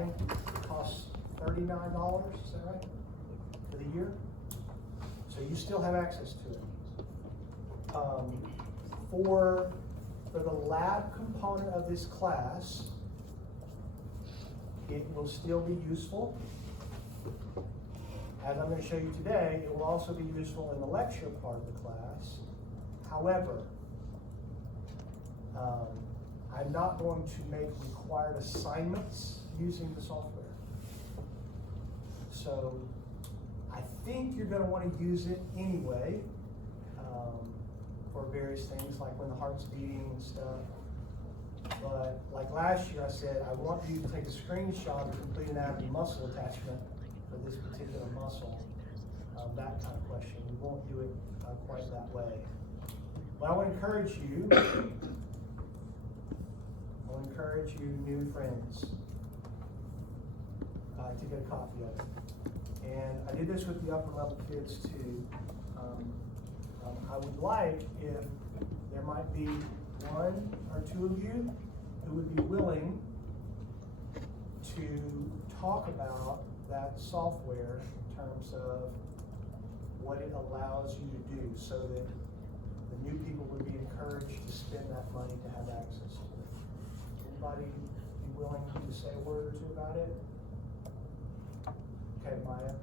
think it costs $39, is that right? For the year? So you still have access to it. For the lab component of this class, it will still be useful. As I'm going to show you today, it will also be useful in the lecture part of the class. However, I'm not going to make required assignments using the software. So I think you're going to want to use it anyway for various things, like when the heart's beating and stuff. But like last year I said, I want you to take a screenshot of complete anatomy muscle attachment for this particular muscle, that kind of question. We won't do it quite that way. But I want to encourage you, new friends, to get a copy of it. And I did this with the upper level kids too. I would like if there might be one or two of you who would be willing to talk about that software in terms of what it allows you to do, so that the new people would be encouraged to spend that money to have access to it. Anybody be willing to say a word or two about it? Okay, Maya.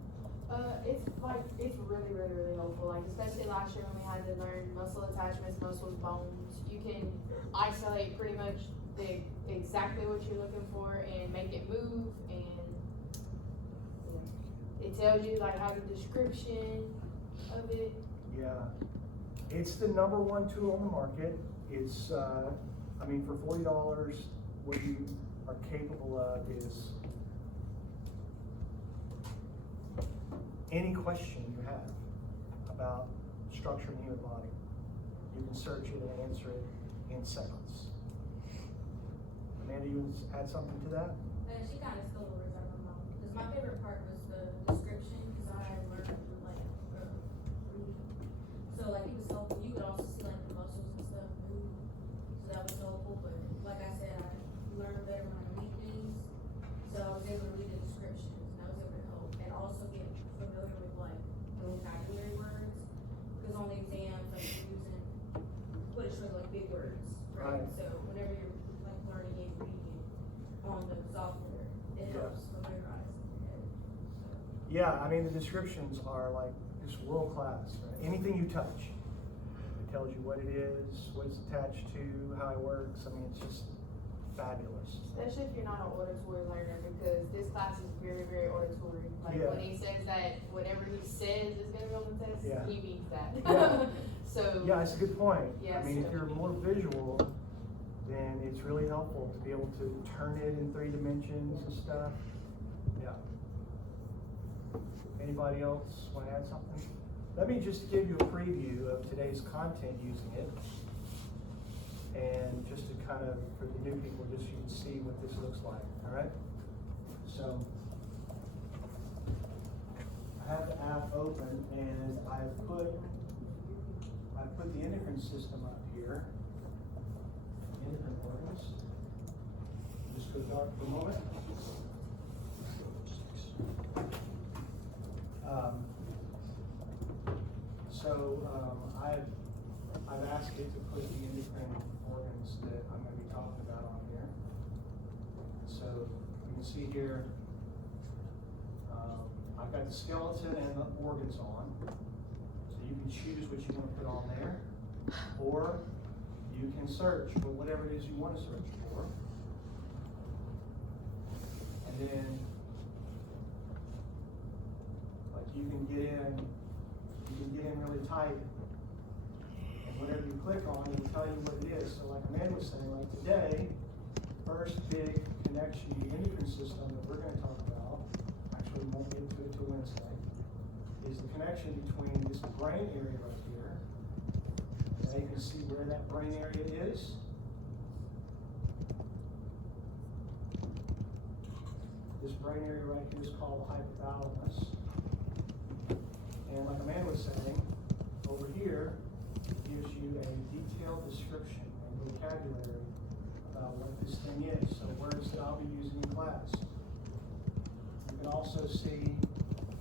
It's really, really, really helpful. Like, especially last year when we had to learn muscle attachments, muscles, bones. You can isolate pretty much exactly what you're looking for and make it move, and it tells you like how the description of it. Yeah, it's the #1 tool on the market. It's I mean, for $40, what you are capable of is any question you have about structure in the human body. You can search it and answer it in seconds. Amanda, you want to add something to that? She kind of stole the words out of my mouth. Because my favorite part was the description, because I learned through reading. So like it was helpful. You could also see like the muscles and stuff move. So that was helpful. But like I said, I learned better when I read things. So I was able to read the descriptions, and I was able to help, and also get familiar with like the vocabulary words. Because on the exams, like you're using what is like big words, right? So whenever you're like learning and reading on the software, it helps familiarize in your head. So. Yeah, I mean, the descriptions are like just world class. Right? Anything you touch, it tells you what it is, what it's attached to, how it works. I mean, it's just fabulous. Especially if you're not an auditory learner, because this class is very, very auditory. Like when he says that whatever he says is going to be on the test, he means that. So yeah, it's a good point. Yes. I mean, if you're more visual, then it's really helpful to be able to turn it in 3 dimensions and stuff. Yeah. Anybody else want to add something? Let me just give you a preview of today's content using it. And just to kind of, for the new people, just so you can see what this looks like, all right? So, I have the app open, and I've put the endocrine system up here. Endocrine organs. Just go dark for a moment. I've asked it to put the endocrine organs that I'm going to be talking about on here. So you can see here, I've got the skeleton and the organs on. So you can choose what you want to put on there, or you can search for whatever it is you want to search for. And then, like you can get in really tight. Whatever you click on, it will tell you what it is. So like Amanda was saying, like today, first big connection to the endocrine system that we're going to talk about, actually we won't get to it till Wednesday, is the connection between this brain area right here. Now you can see where that brain area is. This brain area right here is called the hypothalamus. And like Amanda was saying, over here, gives you a detailed description and vocabulary about what this thing is. So words that I'll be using in class. also see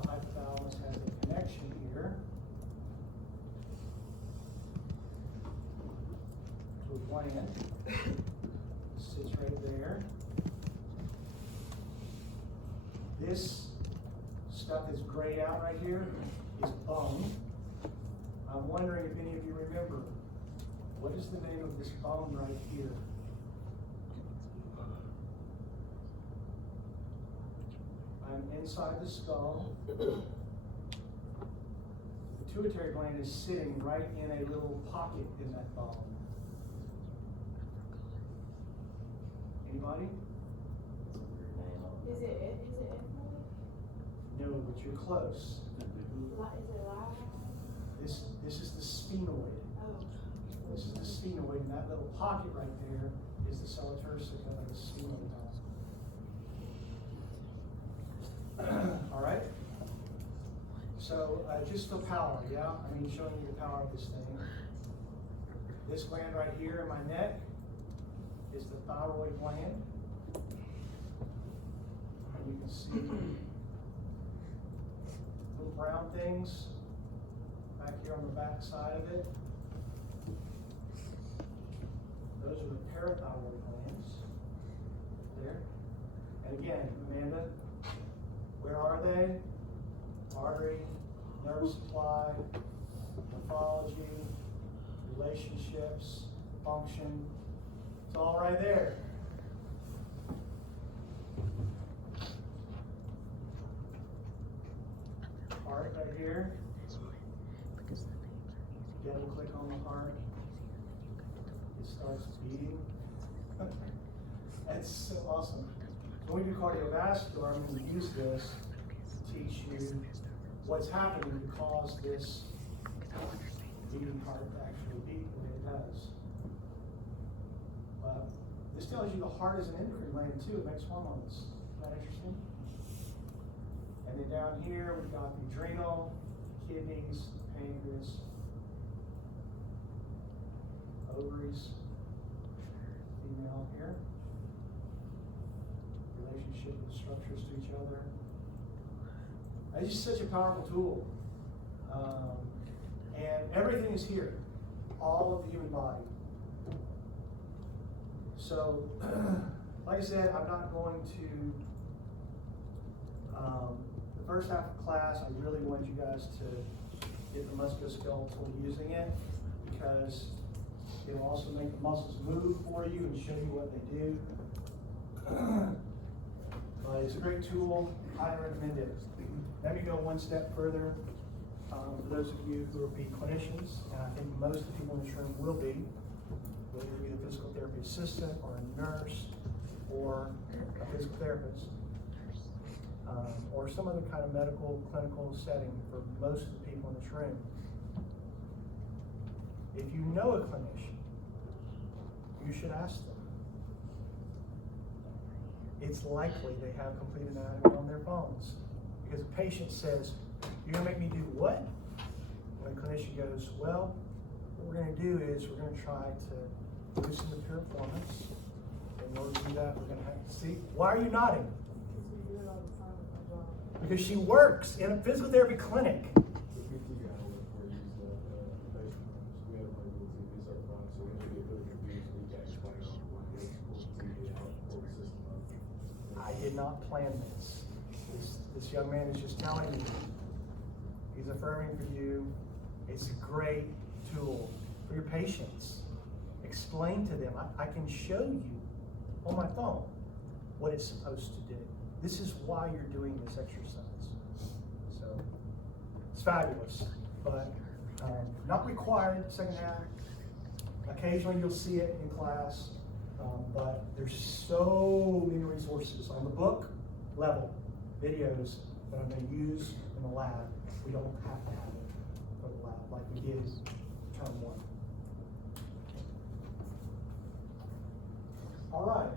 the hypothalamus has a connection here to a gland. Sits right there. This stuff that's grayed out right here is bone. I'm wondering if any of you remember, what is the name of this bone right here? I'm inside the skull. The pituitary gland is sitting right in a little pocket in that bone. Anybody? Is it No, but you're close. is it loud? This is the sphenoid. Oh. This is the sphenoid, and that little pocket right there is the solar turcica of the sphenoid. All right? So just for power, yeah? I mean, showing you the power of this thing. This gland right here in my neck is the thyroid gland. And you can see little brown things back here on the back side of it. Those are the parathyroid glands. There. And again, Amanda, where are they? Artery, nerve supply, morphology, relationships, function. It's all right there. Heart right here. Double click on the heart. It starts beating. That's so awesome. When we do cardiovascular, I'm going to use this to teach you what's happening to cause this beating heart to actually beat the way it does. This tells you the heart is an endocrine gland too. It makes hormones. Isn't that interesting? And then down here we've got the adrenal, kidneys, pancreas, ovaries, female here. Relationship with structures to each other. It's just such a powerful tool. And everything is here. All of the human body. So, like I said, I'm not going to, the first half of class, I really want you guys to get the musculoskeletal using it, because it will also make the muscles move for you and show you what they do. But it's a great tool. I recommend it. Let me go one step further. For those of you who will be clinicians, and I think most of the people in this room will be, whether you be a physical therapy assistant or a nurse or a physical therapist, or some other kind of medical, clinical setting for most of the people in this room. If you know a clinician, you should ask them. It's likely they have complete anatomy on their phones. Because a patient says, "You're going to make me do what?" And the clinician goes, "Well, what we're going to do is we're going to try to loosen the piriformis. In order to do that, we're going to have to see." Why are you nodding? Because we do it all the time with my job. Because she works in a physical therapy clinic. I did not plan this. This young man is just telling you. He's affirming for you. It's a great tool for your patients. Explain to them. I can show you on my phone what it's supposed to do. This is why you're doing this exercise. So it's fabulous, but not required second half. Occasionally you'll see it in class, but there's so many resources on the book level, videos that I'm going to use in the lab. We don't have to have it for the lab like we did term 1. All right.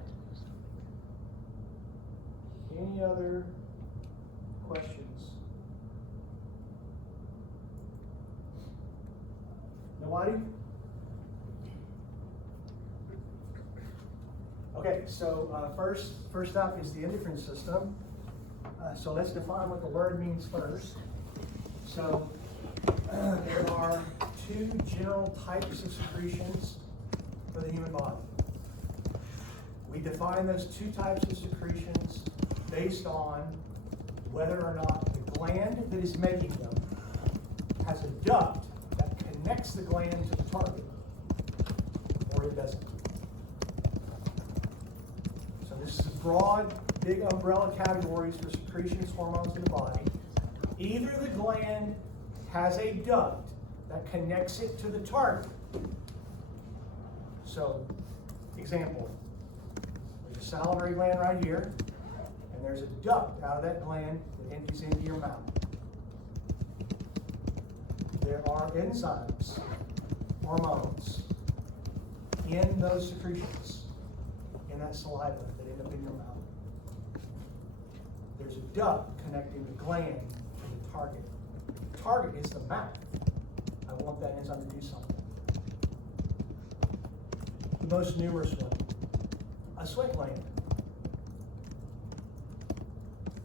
Any other questions? Nobody? Okay, so first up is the endocrine system. So let's define what the word means first. So there are two general types of secretions for the human body. We define those two types of secretions based on whether or not the gland that is making them has a duct that connects the gland to the target, or it doesn't. So this is broad, big umbrella categories for secretions, hormones in the body. Either the gland has a duct that connects it to the target. So, example, there's a salivary gland right here, and there's a duct out of that gland that empties into your mouth. There are enzymes, hormones, in those secretions, in that saliva that end up in your mouth. There's a duct connecting the gland to the target. The target is the mouth. I want that enzyme to do something. The most numerous one, a sweat gland.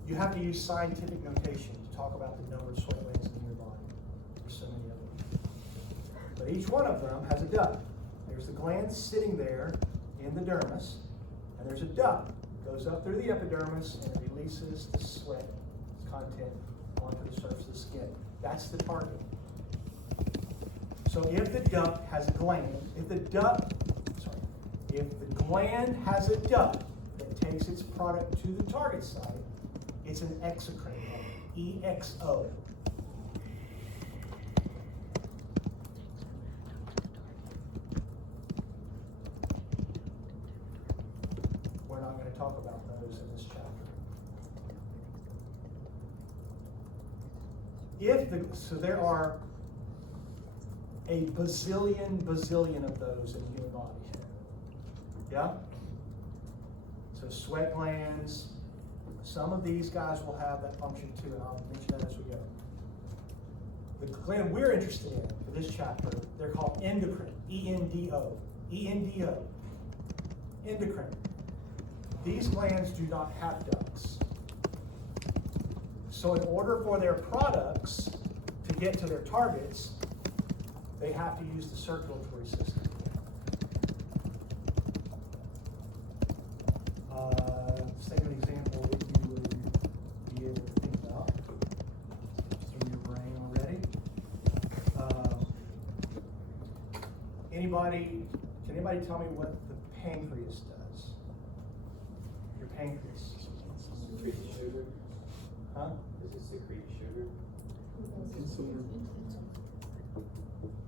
You have to use scientific notation to talk about the number of sweat glands in your body. There's so many of them. But each one of them has a duct. There's the gland sitting there in the dermis, and there's a duct. It goes up through the epidermis and it releases the sweat content onto the surface of the skin. That's the target. So if the duct has a gland, if the gland has a duct that takes its product to the target site, it's an exocrine, EXO. We're not going to talk about those in this chapter. So there are a bazillion of those in the human body. Yeah? So sweat glands, some of these guys will have that function too, and I'll mention that as we go. The gland we're interested in for this chapter, they're called endocrine, E-N-D-O. E-N-D-O. Endocrine. These glands do not have ducts. So in order for their products to get to their targets, they have to use the circulatory system. Let's think of an example that you would be able to think about in your brain already. Can anybody tell me what the pancreas does? Your pancreas. Secrete sugar. Huh? Does it secrete sugar?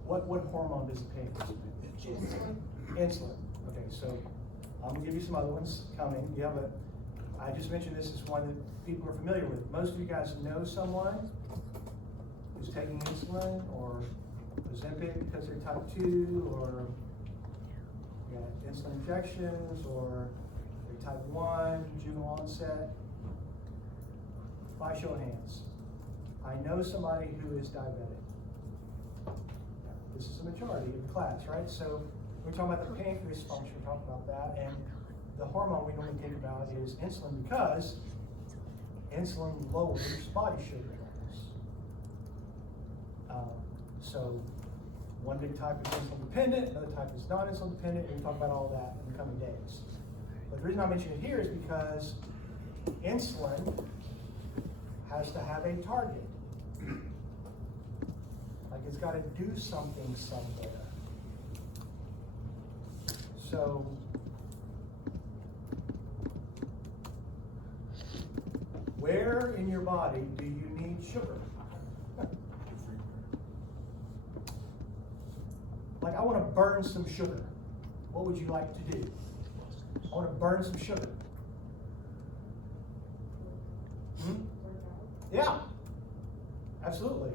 What hormone does the pancreas make? Insulin. Okay, so I'm gonna give you some other ones coming. Yeah, but I just mentioned this is one that people are familiar with. Most of you guys know someone who's taking insulin or Ozempic because they're type 2, or got insulin injections, or they're type 1, juvenile onset. By show of hands, I know somebody who is diabetic. This is the majority of the class, right? So we're talking about the pancreas function, we're talking about that, and the hormone we normally think about is insulin, because insulin lowers body sugar levels. So one big type is insulin dependent, another type is non-insulin dependent, and we'll talk about all that in the coming days. But the reason I mention it here is because insulin has to have a target. Like it's got to do something somewhere. So where in your body do you need sugar? Like I want to burn some sugar. What would you like to do? I want to burn some sugar. Yeah, absolutely.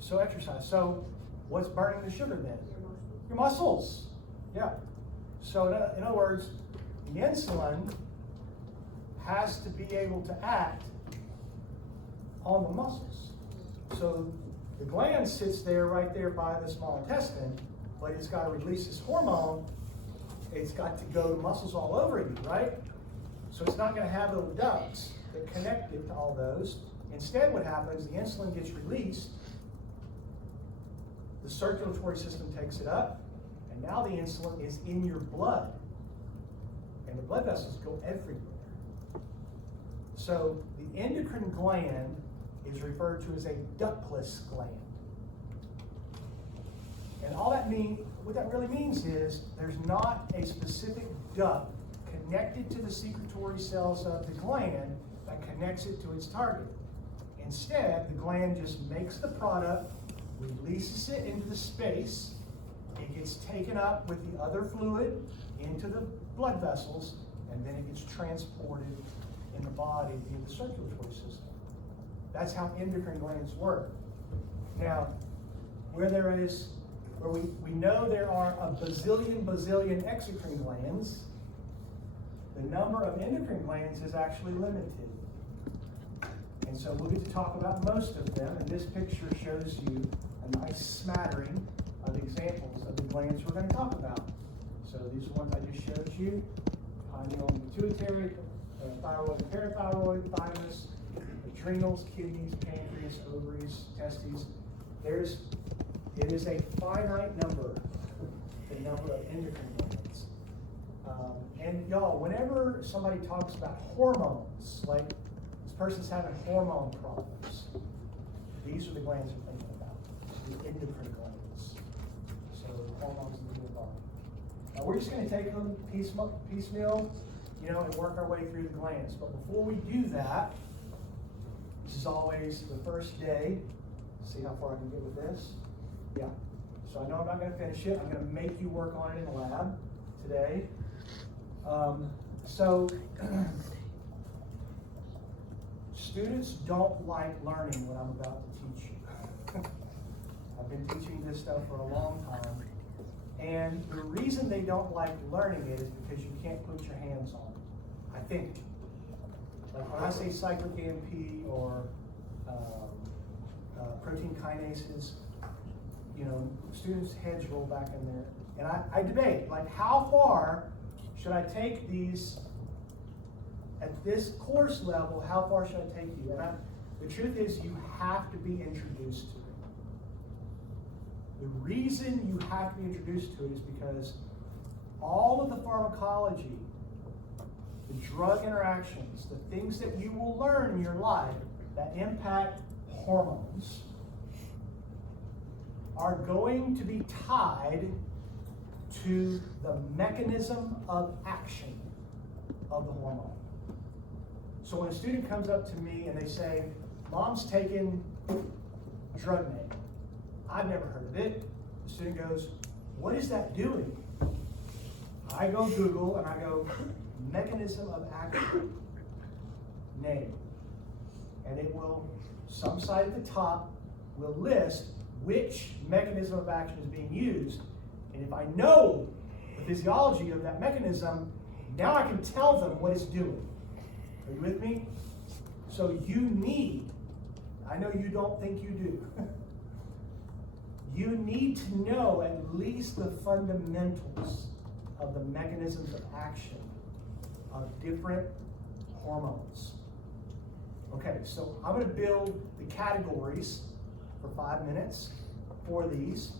So exercise. So what's burning the sugar then? Your muscles. Yeah. So in other words, the insulin has to be able to act on the muscles. So the gland sits there right there by the small intestine, but it's got to release this hormone. It's got to go to muscles all over you, right? So it's not going to have little ducts that connect it to all those. Instead, what happens, the insulin gets released, the circulatory system takes it up, and now the insulin is in your blood. And the blood vessels go everywhere. So the endocrine gland is referred to as a ductless gland. And all that what that really means is there's not a specific duct connected to the secretory cells of the gland that connects it to its target. Instead, the gland just makes the product, releases it into the space, it gets taken up with the other fluid into the blood vessels, and then it gets transported in the body via the circulatory system. That's how endocrine glands work. Now, where we know there are a bazillion exocrine glands, the number of endocrine glands is actually limited. And so we'll get to talk about most of them, and this picture shows you a nice smattering of examples of the glands we're going to talk about. So these are ones I just showed you: pineal and pituitary, thyroid and parathyroid, thymus, adrenals, kidneys, pancreas, ovaries, testes. It is a finite number, the number of endocrine glands. And y'all, whenever somebody talks about hormones, like this person's having hormone problems, these are the glands you're thinking about, the endocrine glands. So the hormones in the human body. Now we're just going to take them piecemeal, and work our way through the glands. But before we do that, this is always the first day. See how far I can get with this? Yeah. So I know I'm not going to finish it. I'm going to make you work on it in the lab today. Students don't like learning what I'm about to teach you. I've been teaching this stuff for a long time. And the reason they don't like learning it is because you can't put your hands on it, I think. Like when I say cyclic AMP or protein kinases, students' heads roll back in there. And I debate, like, how far should I take these at this course level? How far should I take you? And the truth is, you have to be introduced to it. The reason you have to be introduced to it is because all of the pharmacology, the drug interactions, the things that you will learn in your life that impact hormones are going to be tied to the mechanism of action of the hormone. So when a student comes up to me and they say, Mom's taken drug name. I've never heard of it. The student goes, what is that doing? I go Google and I go, mechanism of action, name. And it will, some site at the top will list which mechanism of action is being used. And if I know the physiology of that mechanism, now I can tell them what it's doing. Are you with me? So you need, I know you don't think you do, you need to know at least the fundamentals of the mechanisms of action of different hormones. Okay, so I'm going to build the categories for 5 minutes for these.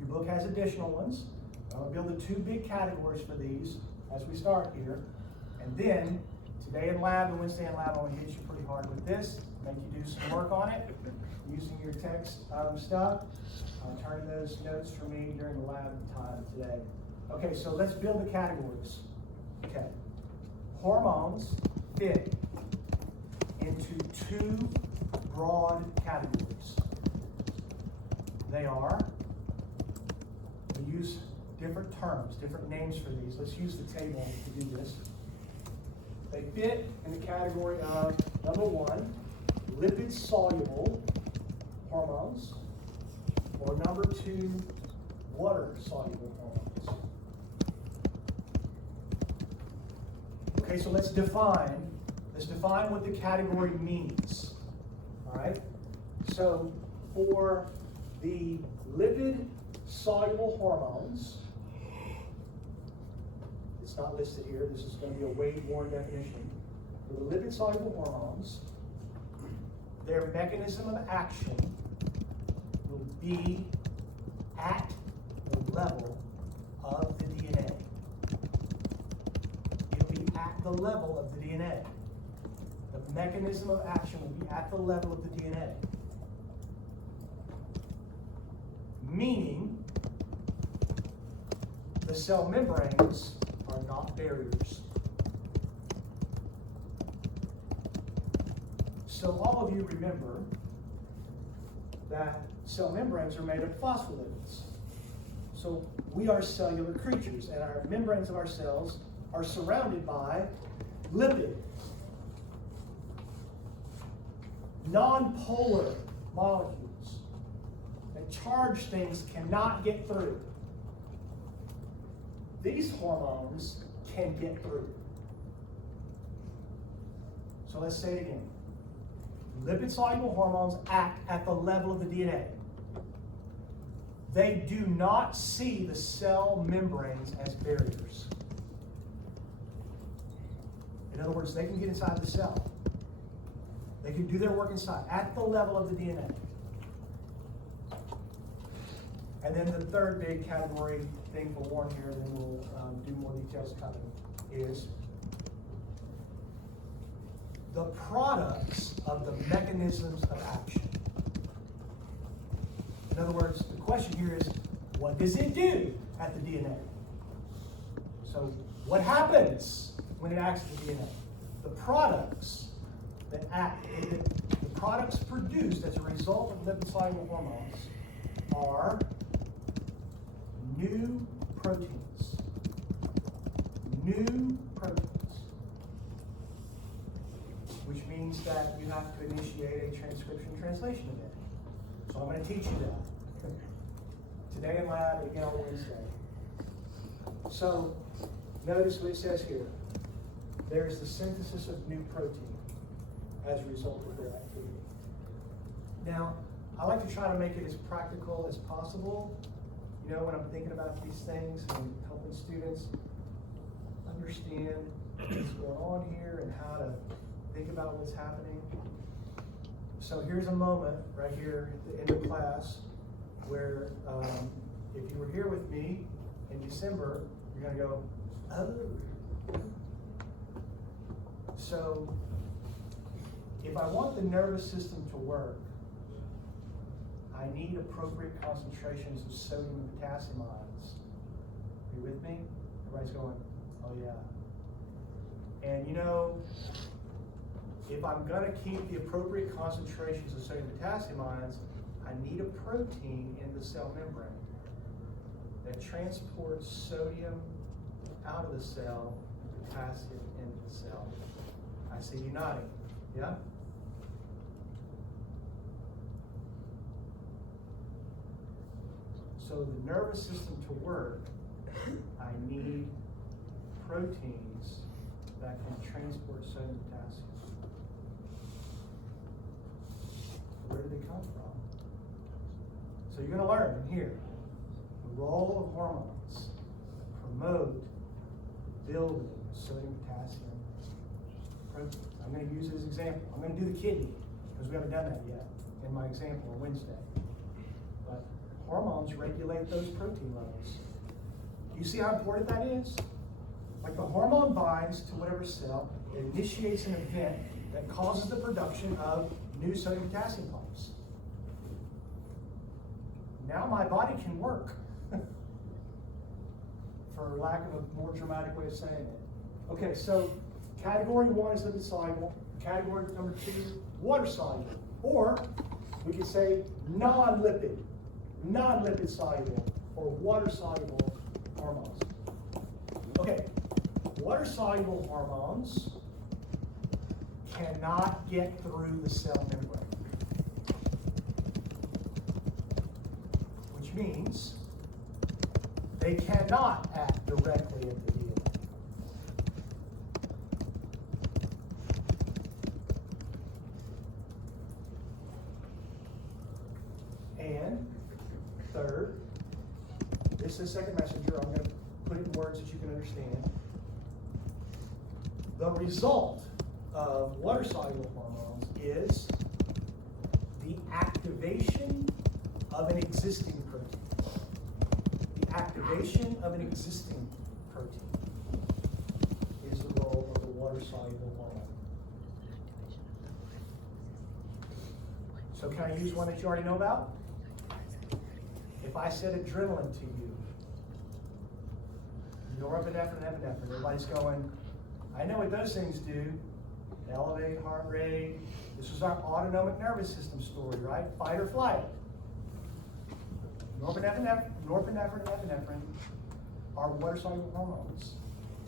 Your book has additional ones. I'm going to build the 2 big categories for these as we start here. And then, today in lab and Wednesday in lab, I'm going to hit you pretty hard with this, make you do some work on it, using your text stuff. Turn those notes for me during the lab time today. Okay, so let's build the categories. Okay. Hormones fit into 2 broad categories. They are, we use different terms, different names for these. Let's use the table to do this. They fit in the category of, number 1, lipid-soluble hormones, or number 2, water-soluble hormones. Okay, so let's define what the category means. All right? So for the lipid-soluble hormones, it's not listed here. This is going to be a Wade-Warren definition. the lipid-soluble hormones, their mechanism of action will be at the level of the DNA. It'll be at the level of the DNA. The mechanism of action will be at the level of the DNA. Meaning, the cell membranes are not barriers. So all of you remember that cell membranes are made of phospholipids. So we are cellular creatures, and our membranes of our cells are surrounded by lipid, non-polar molecules that charged things cannot get through. These hormones can get through. So let's say it again. Lipid-soluble hormones act at the level of the DNA. They do not see the cell membranes as barriers. In other words, they can get inside the cell. They can do their work inside, at the level of the DNA. And then the third big category thing for Warren here, and then we'll do more details coming, is the products of the mechanisms of action. In other words, the question here is, what does it do at the DNA? So, what happens when it acts at the DNA? The products that act, the products produced as a result of lipid-soluble hormones are new proteins. New proteins. Which means that you have to initiate a transcription translation event. So I'm going to teach you that. Today in lab, again on Wednesday. So notice what it says here. There's the synthesis of new protein as a result of their activity. Now, I like to try to make it as practical as possible. You know, when I'm thinking about these things and helping students understand what's going on here and how to think about what's happening. So here's a moment right here at the end of class where if you were here with me in December, you're going to go, oh. So if I want the nervous system to work, I need appropriate concentrations of sodium and potassium ions. Are you with me? Everybody's going, oh yeah. And you know, if I'm going to keep the appropriate concentrations of sodium and potassium ions, I need a protein in the cell membrane that transports sodium out of the cell and potassium into the cell. I see you nodding. Yeah? So the nervous system to work, I need proteins that can transport sodium and potassium. Where do they come from? So you're going to learn here the role of hormones promote building sodium, potassium, proteins. I'm going to use it as an example. I'm going to do the kidney because we haven't done that yet in my example on Wednesday. But hormones regulate those protein levels. Do you see how important that is? Like the hormone binds to whatever cell, it initiates an event that causes the production of new sodium potassium pumps. Now my body can work, for lack of a more dramatic way of saying it. Okay, so category 1 is lipid soluble. Category number 2, water soluble. Or we could say non-lipid soluble, or water soluble hormones. Okay, water soluble hormones cannot get through the cell membrane. Which means they cannot act directly at the DNA. And third, this is the second messenger. I'm going to put it in words that you can understand. The result of water-soluble hormones is the activation of an existing protein. The activation of an existing protein is the role of the water-soluble hormone. So can I use one that you already know about? If I said adrenaline to you, norepinephrine, epinephrine, everybody's going, I know what those things do. Elevate heart rate. This is our autonomic nervous system story, right? Fight or flight. Norepinephrine and epinephrine are water-soluble hormones.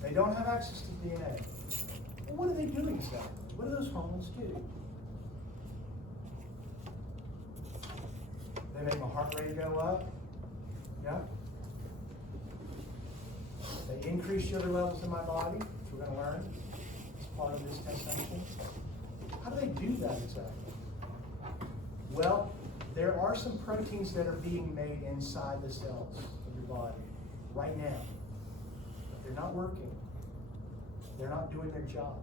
They don't have access to DNA. Well, what are they doing exactly? What do those hormones do? They make my heart rate go up. Yeah. They increase sugar levels in my body, which we're going to learn as part of this test session. How do they do that exactly? Well, there are some proteins that are being made inside the cells of your body right now. But they're not working. They're not doing their job.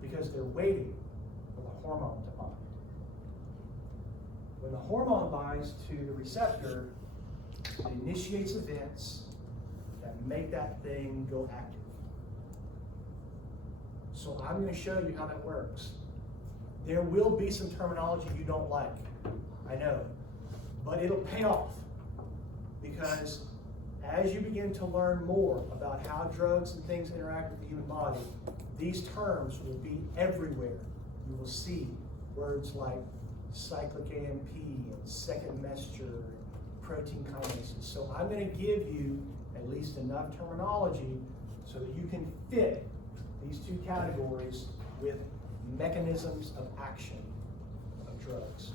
Because they're waiting for the hormone to bind. When the hormone binds to the receptor, it initiates events that make that thing go active. So I'm going to show you how that works. There will be some terminology you don't like, I know, but it'll pay off because as you begin to learn more about how drugs and things interact with the human body, these terms will be everywhere. You will see words like cyclic AMP and second messenger and protein kinases. So I'm going to give you at least enough terminology so that you can fit these two categories with mechanisms of action of drugs.